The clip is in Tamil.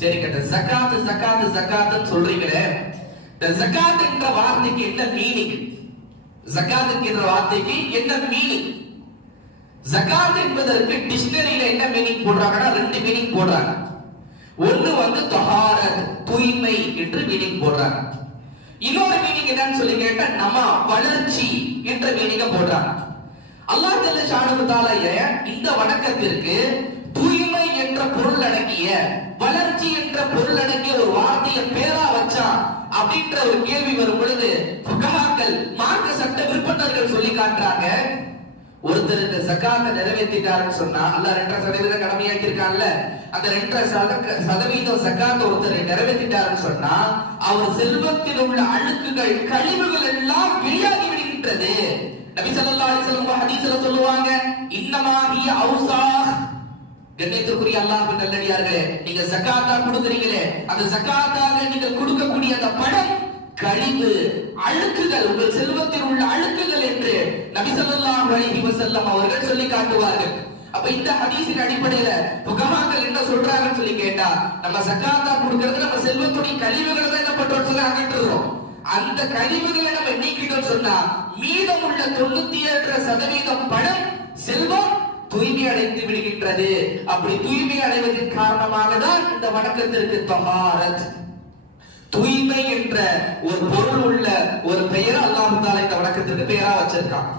சரி கேட்ட ஜகாத் ஜகாத் ஜகாத் சொல்றீங்களே, இந்த ஜகாத் என்ற வார்த்தைக்கு என்ன மீனிங்? ஜகாத் என்ற வார்த்தைக்கு என்ன மீனிங்? ஜகாத் என்பதற்கு டிக்ஷனரியில என்ன மீனிங் போடுறாங்கன்னா ரெண்டு மீனிங் போடுறாங்க. ஒன்னு வந்து தஹாரத் தூய்மை என்று மீனிங் போடுறாங்க. இன்னொரு மீனிங் என்னன்னு சொல்லி கேட்டா நமா வளர்ச்சி என்ற மீனிங்க போடுறாங்க. அல்லாஹ் ஜல்ல ஷானஹு தஆலா இந்த வணக்கத்திற்கு தூய்மை என்ற பொருள் அடங்கிய வளர்ச்சி என்ற பொருள் அடங்கிய ஒரு வார்த்தையை பேரா வச்சா அப்படின்ற ஒரு கேள்வி வரும் பொழுது ஃபுகஹாக்கள் மார்க்க சட்ட விற்பனர்கள் சொல்லி காட்டுறாங்க, ஒருத்தருக்கு ஜகாத்தை நிறைவேற்றிட்டாருன்னு சொன்னா அல்லாஹ் 2% கடமையாக்கி இருக்கான்ல, அந்த 2% ஜகாத்தை ஒருத்தர் நிறைவேற்றிட்டாருன்னு சொன்னா அவர் செல்வத்தில் உள்ள அழுக்குகள் கழிவுகள் எல்லாம் வெளியாகி விடுகின்றது. நபி ஸல்லல்லாஹு அலைஹி வஸல்லம் ஹதீஸ்ல சொல்லுவாங்க, இன்னமா ஹிய அவ்சாஹ். கண்ணியத்துக்குரிய அல்லாஹ்வின் நல்லடியார்களே, நீங்க ஜகாத்தா கொடுக்குறீங்களே, அந்த ஜகாத்தாக நீங்க கொடுக்கக்கூடிய அந்த பணம் கழிவு அழுக்குகள், உங்கள் செல்வத்தில் உள்ள அழுக்குகள் என்று நபி ஸல்லல்லாஹு அலைஹி வஸல்லம் அவர்கள் சொல்லி காட்டுவார்கள். அப்ப இந்த ஹதீஸின் அடிப்படையில ஃபுகஹாக்கள் என்ன சொல்றாங்கன்னு சொல்லி கேட்டா, நம்ம ஜகாத்தா கொடுக்கிறது நம்ம செல்வத்துடைய கழிவுகளை தான் என்ன பண்றோம்னு சொல்லி அகற்றுறோம். அந்த கழிவுகளை நம்ம நீக்கிட்டோம் சொன்னா மீதம் உள்ள 97% பணம் செல்வம் தூய்மை அடைந்து விடுகின்றது. அப்படி தூய்மை அடைவதன் காரணமாக தான் இந்த வணக்கத்திற்கு தஹாரத் தூய்மை என்ற ஒரு பொருள் உள்ள ஒரு பெயர் அல்லாஹ் தஆலா இந்த வணக்கத்திற்கு பெயரா வச்சிருக்கான்.